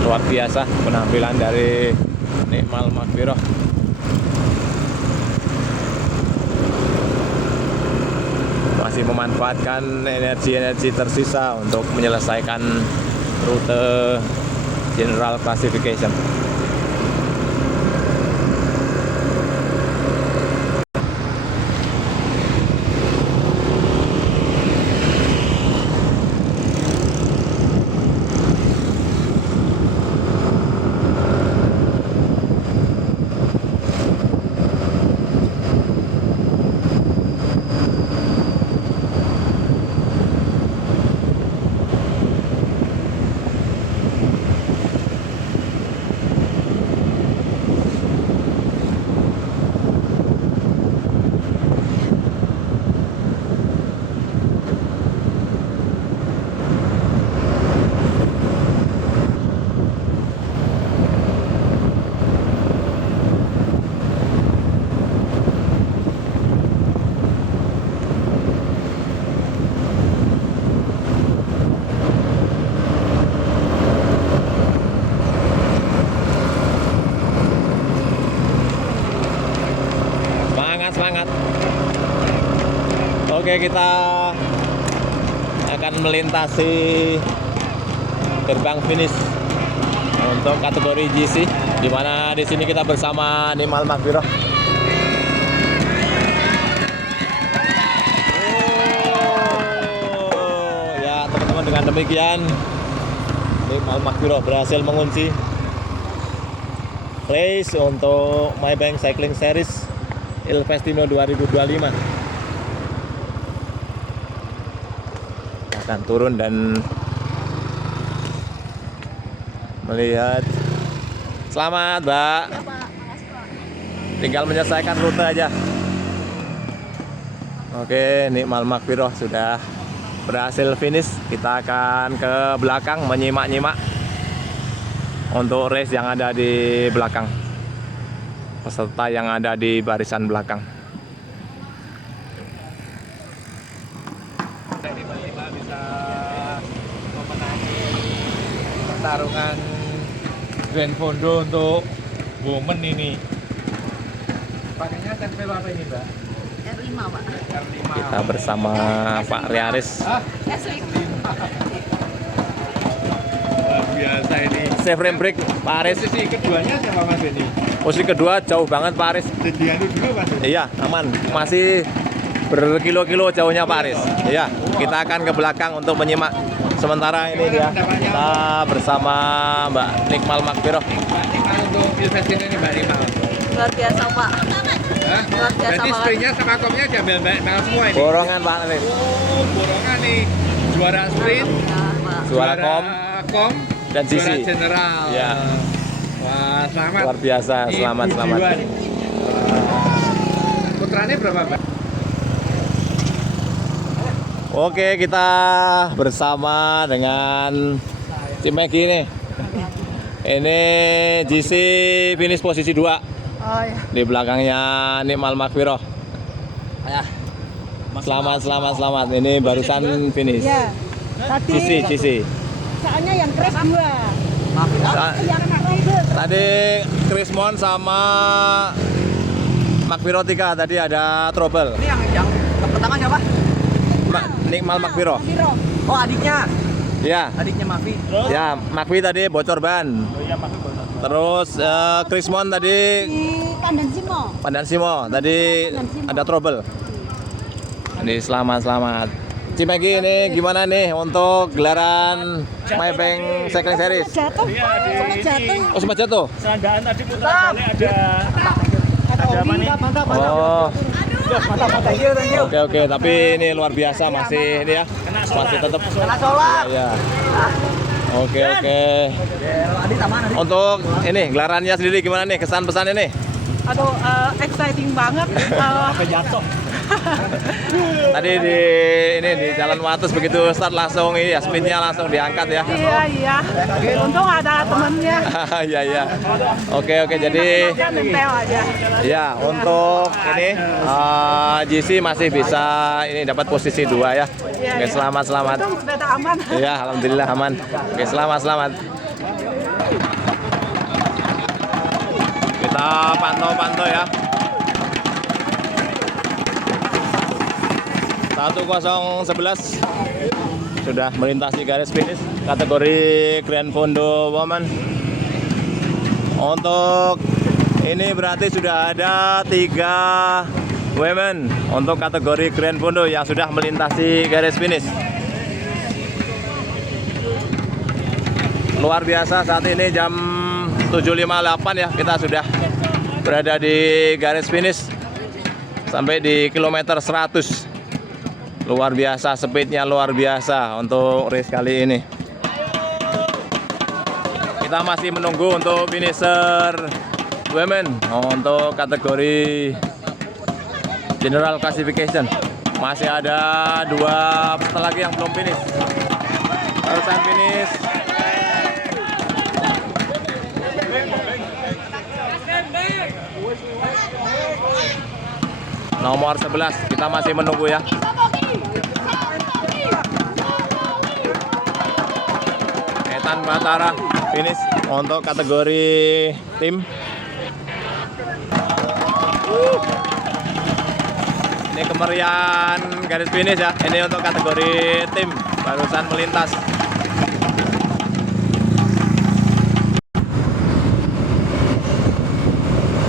Luar biasa penampilan dari Nimal Maghfirah. Masih memanfaatkan energi-energi tersisa untuk menyelesaikan rute General Classification. Semangat. Oke, kita akan melintasi gerbang finish untuk kategori GC, di mana di sini kita bersama Nimal Maghfirah. Ya, teman-teman, dengan demikian Nimal Maghfirah berhasil mengunci race untuk Maybank Cycling Series Il Festino 2025. Akan turun dan melihat. Selamat, Mbak. Ya, Pak. Makasih, Pak. Tinggal menyelesaikan rute aja. Oke, Nimal Maghfirah sudah berhasil finish. Kita akan ke belakang menyimak-nyimak untuk race yang ada di belakang, peserta yang ada di barisan belakang. Tiba-tiba bisa memenangi pertarungan Grand Fondo untuk women ini. Pakainya tempe apa ini, Mbak? R5, Pak. R5. Kita bersama Pak Riaris. S5. Luar biasa ini. Safe rem brake, Pak Aris. Posisi keduanya siapa, Mas Benny? Posisi kedua jauh banget Pak Aris. Jadi anu dulu, Mas Benny? Iya, aman. Masih berkilo-kilo jauhnya Pak Aris. Iya, kita akan ke belakang untuk menyimak. Sementara ini dia kita bersama Mbak Nimal Maghfirah. Mbak Nimal untuk Ilvestin ini, Mbak Nimal. Luar biasa, Pak. Hah? Luar biasa Jadi banget. sprintnya sama komnya diambil Mbak Nimal semua ini? Borongan Pak Aris. Oh, borongan nih. Juara sprint, Ya, Pak. Suara kom dan juara sisi. general. Ya. Wah, selamat. Luar biasa, Ini selamat. Budiwan. Putranya berapa, Mbak? Oke, kita bersama dengan tim Megi nih. Ini GC finish posisi 2. Oh ya. Di belakangnya Nimal Maghfirah. Selamat. Ini barusan finish. Ya. Tadi GC. soalnya yang keras 2. Sa- Yang anak rider. Tadi Krismon sama Maghfirah 3 tadi ada trouble. Ini yang pertama siapa? Nimal Maghfirah. Oh, adiknya. Ya. Adiknya Mafi. Ya, Maghfi tadi bocor ban. Terus Krismon tadi Di Pandan Simo. Pandan Simo tadi ada trouble. Ini selamat. Cimegi ini gimana nih untuk gelaran Maybank Cycling Series? Jatuh. Oh, sempat jatuh? Serandaan tadi putar balik ada apa nih? Oh. Oke, tapi ini luar biasa masih ini ya. Masih tetap Kena sholat. ya. Oke. Untuk ini gelarannya sendiri gimana nih kesan pesan ini? Aduh, exciting banget. Sampai jatuh. Tadi di Jalan Wates begitu start langsung ini ya sprintnya langsung diangkat ya. Iya. Untung ada temennya. Iya. Oke, jadi Nempel aja. ya untuk ini GC masih bisa ini dapat posisi 2 ya. Oke, selamat. Untung sudah aman. Iya, alhamdulillah aman. Oke, selamat. Kita pantau ya. 1011 sudah melintasi garis finish kategori Grand Fondo Woman. Untuk ini berarti sudah ada 3 women untuk kategori Grand Fondo yang sudah melintasi garis finish. Luar biasa, saat ini jam 7.58 ya, kita sudah berada di garis finish sampai di kilometer 100. Luar biasa, speednya luar biasa untuk race kali ini. Kita masih menunggu untuk finisher women untuk kategori general classification. Masih ada 2 peserta lagi yang belum finish. Barusan finish. Nomor 11, kita masih menunggu ya. Ethan Batara finish untuk kategori tim. Ini kemeriahan garis finish ya. Ini untuk kategori tim barusan melintas.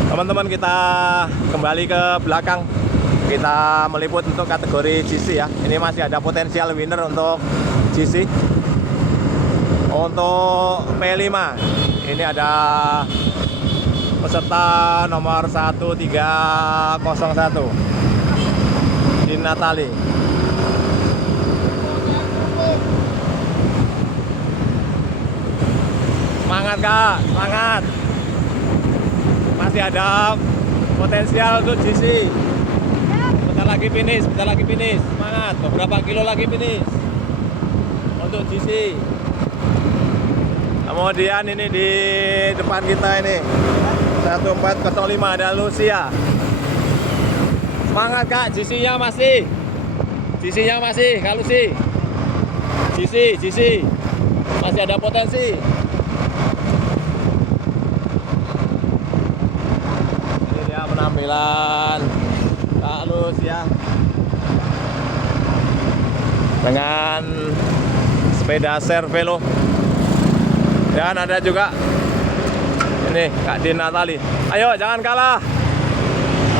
Teman-teman, kita kembali ke belakang. Kita meliput untuk kategori GC ya. Ini masih ada potensial winner untuk GC. Untuk P5 ini ada peserta nomor 1301 Din Natali. Semangat Kak, semangat. Masih ada potensial untuk GC. Bentar lagi finish. Semangat. Beberapa kilo lagi finish untuk GC. Kemudian ini di depan kita ini 1405 ada Lucia. Semangat Kak, GC-nya masih Kak Lucy. GC masih ada potensi. Ini dia penampilan Kak Lucia dengan sepeda Cervelo. Dan ada juga ini Kak Din Natali. Ayo jangan kalah.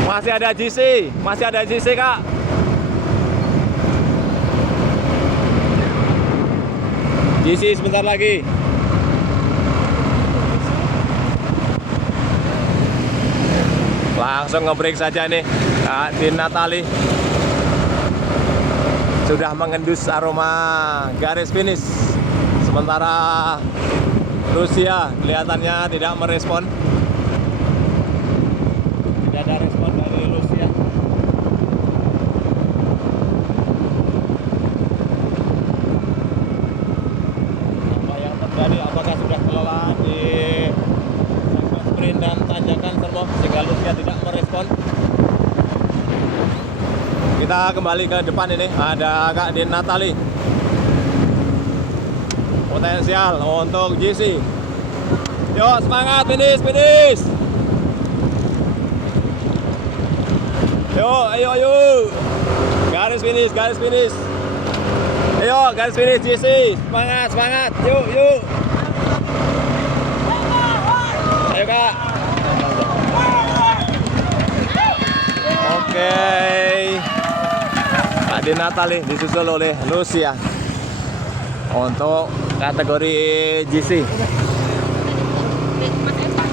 Masih ada GC Kak. GC sebentar lagi. Langsung ngebreak saja nih Kak Din Natali. Sudah mengendus aroma garis finish. Sementara Rusia kelihatannya tidak merespon. Tidak ada respon dari Rusia. Apa yang terjadi? Apakah sudah kelelahan di sprint dan tanjakan semua sehingga Rusia tidak merespon? Kita kembali ke depan ini. Ada Kak Din Natali. Potensial untuk GC. Yo semangat, finish. Yo, ayo. Garis finish. Ayo, garis finish GC. Semangat. Yuk. Ayo Kak. Oke. Kak Adi Natali disusul oleh Lucia untuk kategori GC.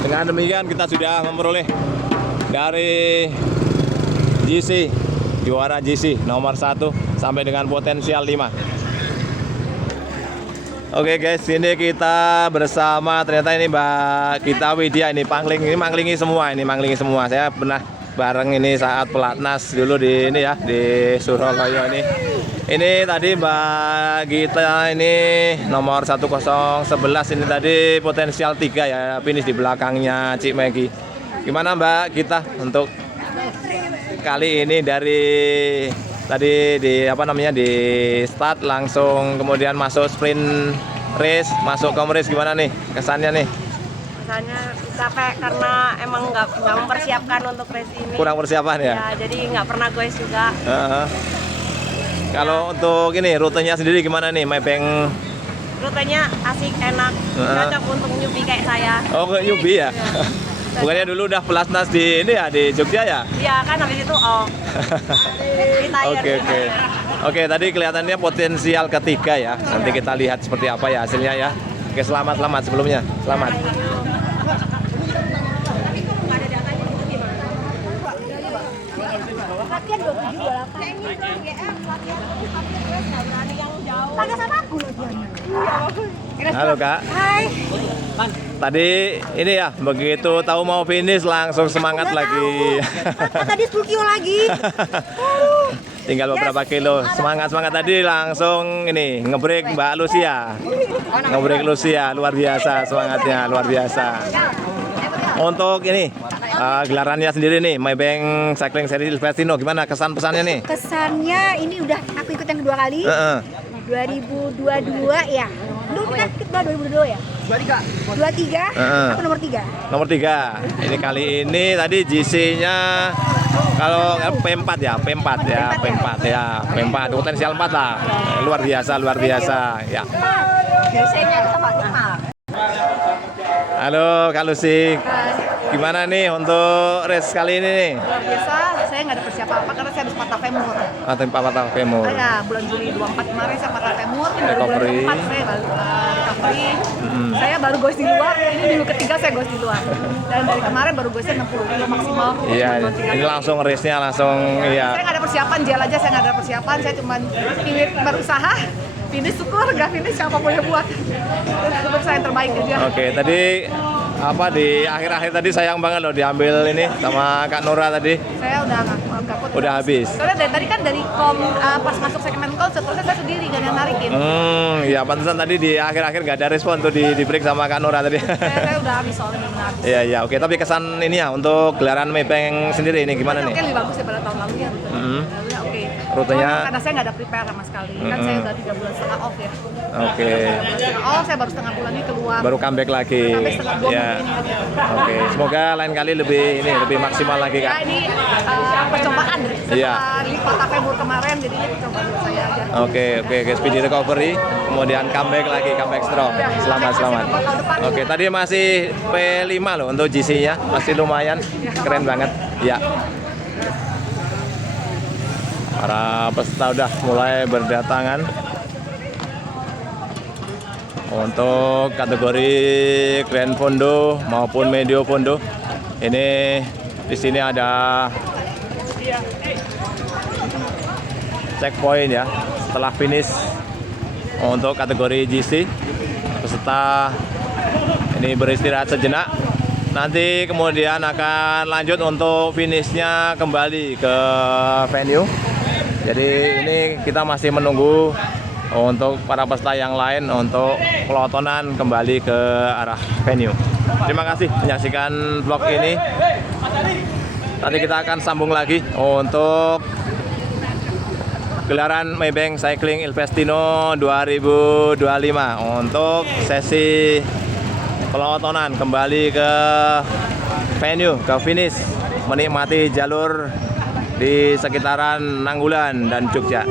Dengan demikian kita sudah memperoleh dari GC, juara GC nomor 1 sampai dengan potensial 5. Oke guys, ini kita bersama, ternyata ini Mbak Gita Widya, ini manglingi semua. Saya pernah bareng ini saat pelatnas dulu di ini ya, di Surabaya ini. Ini tadi Mbak Gita ini nomor 1011, ini tadi potensial 3 ya, finish di belakangnya Cik Megi. Gimana Mbak Gita untuk kali ini dari tadi di di start langsung kemudian masuk sprint race, masuk race, gimana nih kesannya nih? Kesannya capek karena emang nggak mempersiapkan untuk race ini. Kurang persiapan ya? Ya, jadi nggak pernah goes juga. Kalau untuk ini rutenya sendiri gimana nih, Maybank? Rutenya asik, enak, cocok untuk newbie kayak saya. Oh, ke newbie ya? Bukannya dulu udah pelatnas di ini ya, di Jogja ya? Iya kan, habis itu retire. Oke, tadi kelihatannya potensial ketiga ya. Nanti kita lihat seperti apa ya hasilnya ya. Oke, selamat sebelumnya. Selamat. Halo Kak. Hai. Tadi ini ya, begitu tahu mau finish langsung semangat lagi. Tadi 10 kilo lagi. Tinggal beberapa kilo. Semangat tadi langsung ini ngebreak Mbak Lucia. Ngebreak Lucia, luar biasa semangatnya, luar biasa. Untuk ini gelarannya sendiri nih, Maybank Cycling Series Il Festino, gimana kesan pesannya nih? Kesannya ini udah aku ikut yang kedua kali. 2022 ya. Dulu kita 2022 ya. 23. Aku nomor 3. Nomor 3. Ini kali ini tadi GC-nya kalau P4 ya, P4 potensial 4 lah. Luar biasa ya. Halo Kak Lucy. Gimana nih untuk race kali ini nih? Luar biasa, saya nggak ada persiapan apa karena saya habis patah femur. Patah femur. Saya bulan Juli 24 kemarin saya patah femur, baru Recovery. bulan 4 saya recovery. Saya baru goes di luar, ini minggu ketiga saya goes di luar. Dan dari kemarin baru goesnya 60 kilo maksimal. Iya, ini langsung race-nya langsung iya. Saya nggak ada persiapan, gel aja saya nggak ada persiapan, saya cuma ingin berusaha. Finish syukur, nggak finish siapa boleh buat. Itu saya yang terbaik aja. Oke, tadi di akhir-akhir tadi sayang banget loh diambil ini sama Kak Nora tadi. Saya udah nggak kuat. Udah habis. Soalnya dari tadi kan dari pas masuk segmen call seterusnya saya sendiri nggak ada yang narikin. Iya pantesan tadi di akhir-akhir nggak ada respon tuh di break sama Kak Nora tadi. Saya udah habis soalnya habis. Iya, oke. Tapi kesan ini ya untuk gelaran Maybank sendiri ini gimana nih? Mungkin lebih bagus daripada tahun lalu ya. Oke. Rutenya? Karena saya nggak ada prepare sama sekali. Kan saya udah 3 bulan setengah off ya. Oke. Saya baru setengah bulan ini keluar. Baru comeback lagi. Comeback setengah 2 ya. minggu ini aja. Oke. Semoga lain kali lebih maksimal lagi Kak. Ya ini percobaan. Iya. Setelah di patah femur kemarin, jadi ini percobaan buat saya aja. Oke. Speedy recovery, kemudian comeback strong. Selamat. Oke, tadi masih P5 loh untuk GC-nya, masih lumayan, keren banget. Ya. Para peserta udah mulai berdatangan untuk kategori Grand Fondo maupun Medio Fondo. Ini di sini ada checkpoint ya setelah finish untuk kategori GC. Peserta ini beristirahat sejenak. Nanti kemudian akan lanjut untuk finishnya kembali ke venue. Jadi ini kita masih menunggu untuk para peserta yang lain untuk pelotonan kembali ke arah venue. Terima kasih menyaksikan vlog ini. Nanti kita akan sambung lagi untuk gelaran Maybank Cycling Il Festino 2025 untuk sesi pelotonan kembali ke venue, ke finish, menikmati jalur di sekitaran Nanggulan dan Jogja.